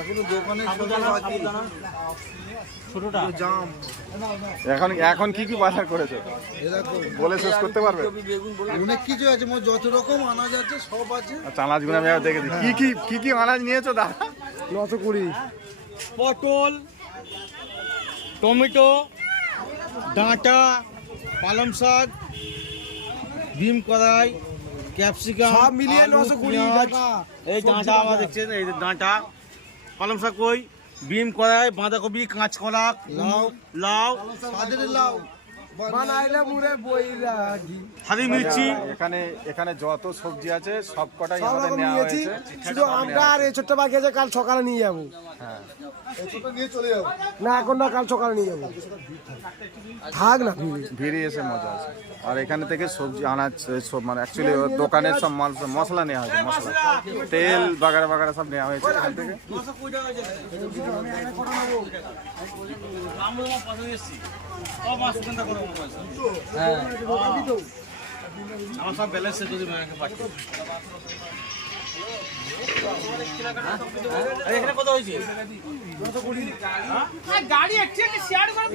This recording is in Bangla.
এখনো দোকানে এখন কি কি বাজার করেছো বলে শেষ করতে পারবে? অনেক কিছু আছে, যত রকম আনাজ আছে সব আছে। আনাজগুলো আমি দেখে দিই, কি কি আনাজ নিয়েছো দাদা? 920 পটল, টমেটো, ডাঁটা, পালং শাক, বিম কড়াই, ক্যাপসিকাম সব মিলিয়ে 920 টাকা। এই ডাঁটা আমার দেখছেন, এই ডাঁটা, পালং শাক, কই বিম কড়াই, বাঁধাকপি, কাঁচকলা, লাউ, লাউ বানাইলে মুরে বইরা হারি মির্চি। এখানে যত সবজি আছে সব কটাই সব আমাদের রকম নেওয়া নিয়েছি, হয়েছে। শুধু আমটা আর এই ছোট্ট বাকি আছে, কাল সকালে নিয়ে যাবো। হ্যাঁ, না এখন না, কাল সকালে নিয়ে যাবো। থাক না, ভিড়ে এসে মজা আছে। আর এখানে থেকে সবজি আনাজ সব মানে অ্যাকচুয়ালি দোকানের সব মশলা নেওয়া হয়েছে, মশলা তেল বাগারা বাগারা সব নেওয়া হয়েছে এখান থেকে। আমার সব ব্যালেন্স যদি পাঠিয়ে এখানে কত হয়েছে? গাড়ি একটু শেয়ার করে